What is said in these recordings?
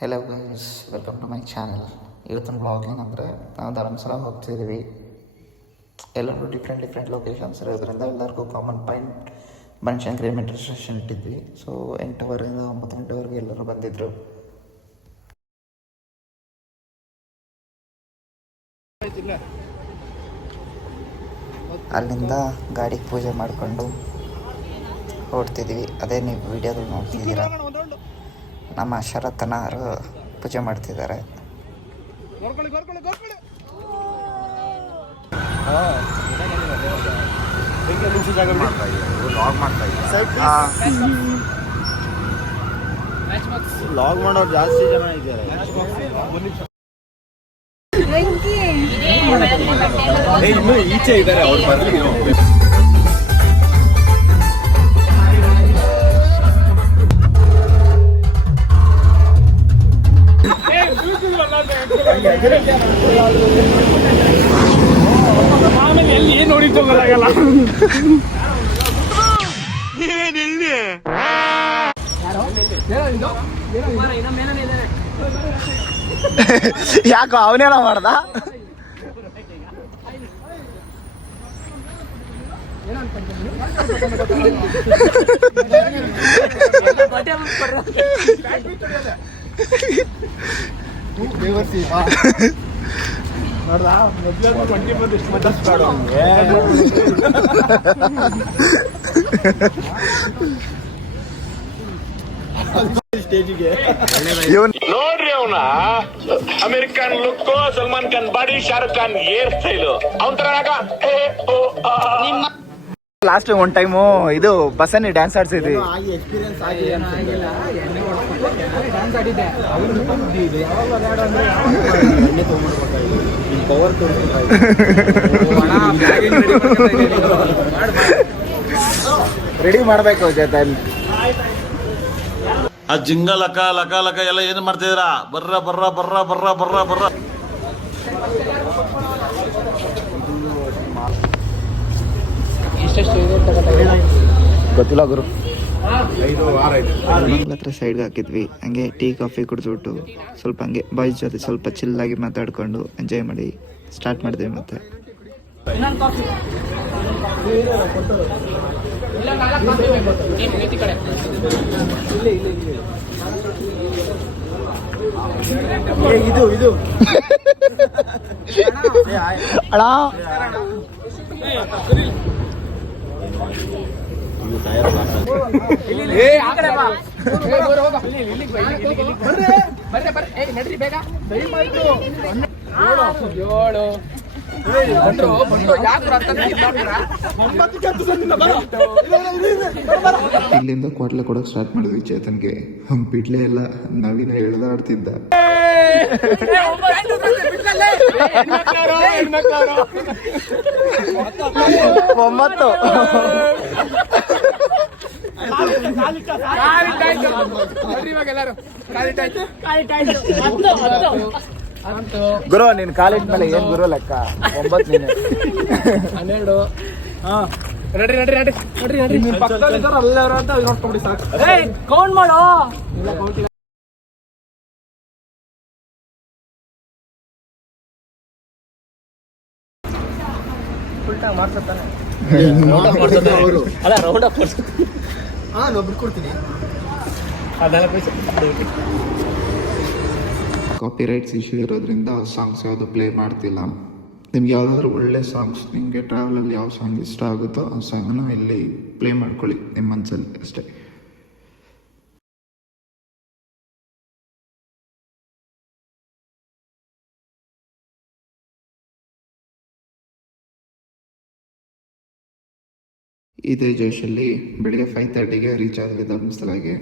Hello guys, welcome to my channel. ಇವತ್ತಿನ blog ಏನಂದರೆ, ನಾವು ಧರ್ಮಸ್ಥಳ ಹೋಗ್ತಿದ್ದೀವಿ. ಎಲ್ಲರೂ ಡಿಫ್ರೆಂಟ್ ಲೊಕೇಶನ್ಸ್ ಇರೋದ್ರಿಂದ ಎಲ್ಲರಿಗೂ common point Banashankari metro station ಇಟ್ಟಿದ್ವಿ. ಸೊ 8 ಗಂಟೆಯಿಂದ 9 ಗಂಟೆವರೆಗೆ ಎಲ್ಲರೂ ಬಂದಿದ್ದರು. ಅಲ್ಲಿಂದ ಗಾಡಿಗೆ ಪೂಜೆ ಮಾಡಿಕೊಂಡು ಹೊರಡ್ತಿದ್ವಿ. ಅದೇ ನೀವು ವಿಡಿಯೋದಲ್ಲಿ ನೋಡ್ತಿದ್ದೀರಾ. ನಮ್ಮ ಶರತ್ನವರು ಪೂಜೆ ಮಾಡ್ತಿದ್ದಾರೆ. ಲಾಗ್ ಮಾಡೋರು ಜಾಸ್ತಿ ಜನ ಇದ್ದಾರೆ. ಇನ್ನೂ ಈಚೆ ಇದ್ದಾರೆ ಅವ್ರು ಬರಲಿ. ಆಮೇಲೆ ಎಲ್ಲಿ ಏನು ನೋಡಿದ್ದು ಗೊತ್ತಾಗಲ್ಲ. ಯಾಕೋ ಅವನೇನೋ ಮಾಡ್ದ. ನೋಡ್ರಿ ಅವನ American look, Salman Khan body, Shahrukh Khan hair style ಅವನ ತರ. ಲಾಸ್ಟ್ ಒನ್ ಟೈಮು ಇದು ಬಸ್ಸಲ್ಲಿ ಡ್ಯಾನ್ಸ್ ಆಡ್ಸಿದ್ವಿ. ರೆಡಿ ಮಾಡ್ಬೇಕು ಜೊತೆ. ಆ ಜಿಂಗ ಲಕ ಲಕ ಲಕ ಎಲ್ಲ ಏನು ಮಾಡ್ತಿದ್ದೀರಾ? ಬರ್ರ ಬರ್ರ ಬರ್ರ ಬರ್ರ ಬರ್ರ ಬರ್ರ. ಗೊತ್ತಿಲ್ಲ ಗುರು. ಹತ್ರ ಸೈಡ್ಗೆ ಹಾಕಿದ್ವಿ. ಹಂಗೆ ಟೀ ಕಾಫಿ ಕುಡಿದ್ಬಿಟ್ಟು ಸ್ವಲ್ಪ ಹಂಗೆ ಬಾಯ್ಸ್ ಜೊತೆ ಸ್ವಲ್ಪ ಚಿಲ್ಲಾಗಿ ಮಾತಾಡ್ಕೊಂಡು ಎಂಜಾಯ್ ಮಾಡಿ ಸ್ಟಾರ್ಟ್ ಮಾಡಿದ್ವಿ. ಮತ್ತೆ ಇದು ಇಲ್ಲಿಂದ ಕ್ವಾಟ್ಲೆ ಕೊಡಕ್ ಸ್ಟಾರ್ಟ್ ಮಾಡಿದ್ವಿ. ಚೇತನ್ಗೆ ಪಿಟ್ಲೆ ಎಲ್ಲ ನಾವಿನ ಎಳ್ದಾಡ್ತಿದ್ದ. ಒಂಬತ್ತು ಗುರು, ನೀನ್ ಕಾಲೇಜ್ ಮೇಲೆ ಏನ್ ಗುರು ಲೆಕ್ಕ? 9 ನೀನು 12. ನಡ್ರಿ ಎಲ್ಲರೂ ಅಂತ ನೋಡ್ಕೊಂಡ್ಬಿಡಿ ಸಾಕು. ಕೌಂಟ್ ಮಾಡೋ. ಕಾಪಿ ರೈಟ್ಸ್ ಇಶ್ಯೂ ಇರೋದ್ರಿಂದ ಸಾಂಗ್ಸ್ ಯಾವುದು ಪ್ಲೇ ಮಾಡ್ತಿಲ್ಲ. ನಿಮ್ಗೆ ಯಾವುದಾದ್ರೂ ಒಳ್ಳೆ ಸಾಂಗ್ಸ್, ನಿಮಗೆ ಟ್ರಾವೆಲಲ್ಲಿ ಯಾವ ಸಾಂಗ್ ಇಷ್ಟ ಆಗುತ್ತೋ ಆ ಸಾಂಗ್ನ ಇಲ್ಲಿ ಪ್ಲೇ ಮಾಡ್ಕೊಳ್ಳಿ ನಿಮ್ಮ ಮನಸ್ಸಲ್ಲಿ ಅಷ್ಟೇ. ಇದೇ ಜೋಶಲ್ಲಿ ಬೆಳಿಗ್ಗೆ 5:30ಗೆ ರೀಚ್ ಆಗಿದೆ ಧರ್ಮಸ್ಥಳಕ್ಕೆ.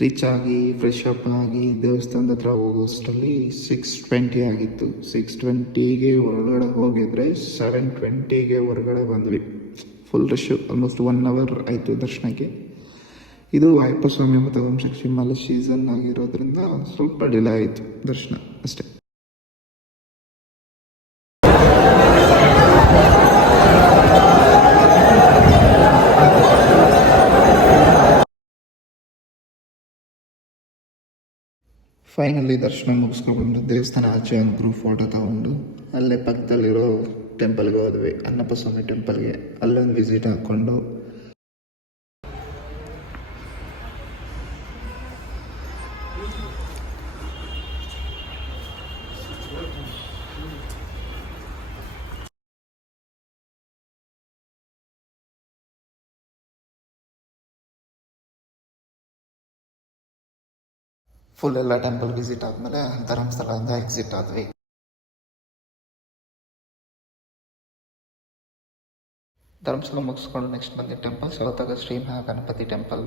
ರೀಚ್ ಆಗಿ ಫ್ರೆಶ್ ಅಪ್ ಆಗಿ ದೇವಸ್ಥಾನದ ಹತ್ರ ಹೋಗೋಷ್ಟರಲ್ಲಿ 6:20 ಆಗಿತ್ತು. 6:20ಗೆ ಹೊರಗಡೆ ಹೋಗಿದ್ರೆ 7:20ಗೆ ಹೊರಗಡೆ ಬಂದ್ವಿ. Full rush. ಆಲ್ಮೋಸ್ಟ್ 1 ಅವರ್ ಆಯಿತು ದರ್ಶನಕ್ಕೆ. ಇದು ಅಯ್ಯಪ್ಪ ಸ್ವಾಮಿ ಮತ್ತು ಓಂ ಶಕ್ತಿ ಮಾಲೆ ಸೀಸನ್ ಆಗಿರೋದ್ರಿಂದ ಸ್ವಲ್ಪ ಡಿಲೇ ಆಯಿತು ದರ್ಶನ ಅಷ್ಟೇ. ಫೈನಲಿ ದರ್ಶನ ಮುಗಿಸ್ಕೊಂಡು ದೇವಸ್ಥಾನ ಆಚೆ ಒಂದು ಗ್ರೂಪ್ ಫೋಟೋ ತಗೊಂಡು ಅಲ್ಲೇ ಪಕ್ಕದಲ್ಲಿರೋ ಟೆಂಪಲ್ಗೆ ಹೋದ್ವಿ, ಅಣ್ಣಪ್ಪ ಸ್ವಾಮಿ ಟೆಂಪಲ್ಗೆ. ಅಲ್ಲೊಂದು ವಿಸಿಟ್ ಹಾಕ್ಕೊಂಡು ಫುಲ್ ಎಲ್ಲ ಟೆಂಪಲ್ ವಿಸಿಟ್ ಆದಮೇಲೆ ಧರ್ಮಸ್ಥಳದಿಂದ ಎಕ್ಸಿಟ್ ಆದ್ವಿ. ಧರ್ಮಸ್ಥಳ ಮುಗಿಸ್ಕೊಂಡು ನೆಕ್ಸ್ಟ್ ಬಂದಿದ್ದ ಟೆಂಪಲ್ ಸೌತಾಗ ಶ್ರೀ ಮಹಾಗಣಪತಿ ಟೆಂಪಲ್.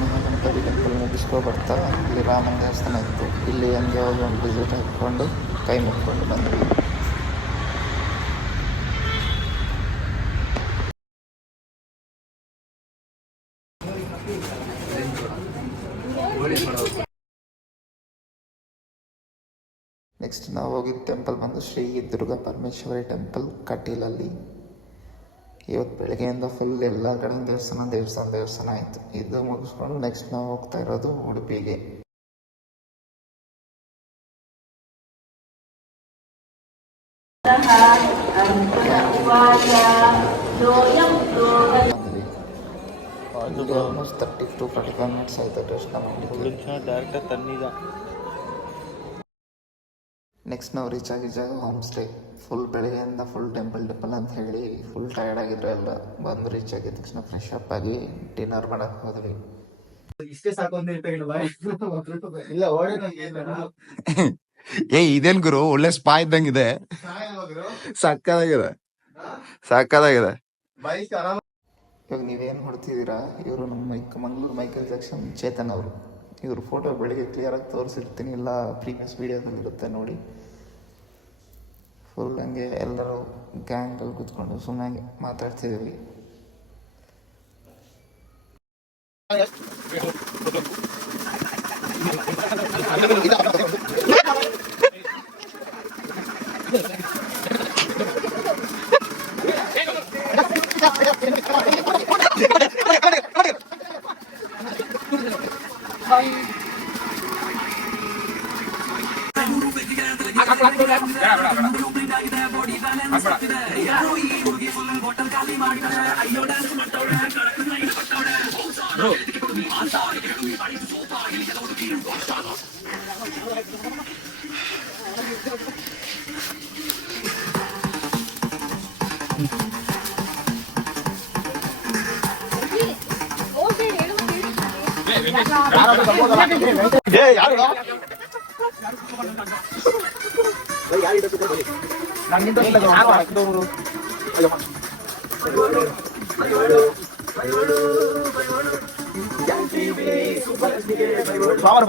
ಮಹಾಗಣಪತಿ ಟೆಂಪಲ್ ಮುಗಿಸ್ಕೊ ಬರ್ತಾ ಇಲ್ಲಿ ರಾಮನ ದೇವಸ್ಥಾನ ಇತ್ತು, ಇಲ್ಲಿ ಹಂಗೆ ಹೋಗಿ ಒಂದು ವಿಸಿಟ್ ಹಾಕ್ಕೊಂಡು ಕೈ ಮುಕ್ಕೊಂಡು ಬಂದ್ವಿ. ನೆಕ್ಸ್ಟ್ ನಾವು ಹೋಗಿದ್ದ ಟೆಂಪಲ್ ಬಂದು ಶ್ರೀ ದುರ್ಗಾ ಪರಮೇಶ್ವರಿ ಟೆಂಪಲ್ ಕಟೀಲಲ್ಲಿ. ಇವತ್ತು ಬೆಳಗ್ಗೆಯಿಂದ ಫುಲ್ ಎಲ್ಲ ಕಡೆ ದೇವಸ್ಥಾನ ಆಯಿತು. ಇದು ಮುಗಿಸ್ಕೊಂಡು ನೆಕ್ಸ್ಟ್ ನಾವು ಹೋಗ್ತಾ ಇರೋದು ಉಡುಪಿಗೆ. ಆಲ್ಮೋಸ್ಟ್ 30 to 45 minutes ಆಯಿತು ದರ್ಶನ ಮಾಡಲಿಕ್ಕೆ. ನೆಕ್ಸ್ಟ್ ನಾವು ರೀಚ್ ಆಗಿದ್ದ ಹೋಮ್ ಸ್ಟೇ. ಫುಲ್ ಬೆಳಗ್ಗೆಯಿಂದ ಫುಲ್ ಟೆಂಪಲ್ ಅಂತ ಹೇಳಿ ಫುಲ್ ಟಯರ್ಡ್ ಆಗಿದ್ರು ಎಲ್ಲ. ಬಂದು ರೀಚ್ ಆಗಿದ ತಕ್ಷಣ ಫ್ರೆಶ್ ಅಪ್ ಆಗಿ ಡಿನ್ನರ್ ಮಾಡಕ್ಕೆ ಹೋದ್ವಿ. ಇಷ್ಟೇ ಸಾಕು ಅಂತ ಇಲ್ಲ ಏ ಇದೇನ್ ಗುರು, ಒಳ್ಳೆ ಸ್ಪಾ ಇದ್ದಂಗಿದೆ, ಸಕ್ಕದಾಗಿದೆ. ಬೈಕ್ ಆರಾಮ. ಇವಾಗ ನೀವೇನು ಹೊಡ್ತಿದ್ದೀರಾ, ಇವರು ನಮ್ಮ ಮಂಗಳೂರು ಮೈಕಲ್ ಜಾಕ್ಸನ್ ಚೇತನ್ ಅವರು. ಇವ್ರ ಫೋಟೋ ಬೆಳಿಗ್ಗೆ ಕ್ಲಿಯರಾಗಿ ತೋರಿಸಿರ್ತೀನಿ, ಇಲ್ಲ ಪ್ರೀವಿಯಸ್ ವೀಡಿಯೋದಲ್ಲಿ ಇರುತ್ತೆ ನೋಡಿ. ಫುಲ್ ಹಂಗೆ ಎಲ್ಲರೂ ಗ್ಯಾಂಗಲ್ಲಿ ಕೂತ್ಕೊಂಡು ಸುಮ್ಮನೆ ಮಾತಾಡ್ತಿದ್ದೀವಿ.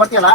ಬರ್ತೀಯಲ್ಲ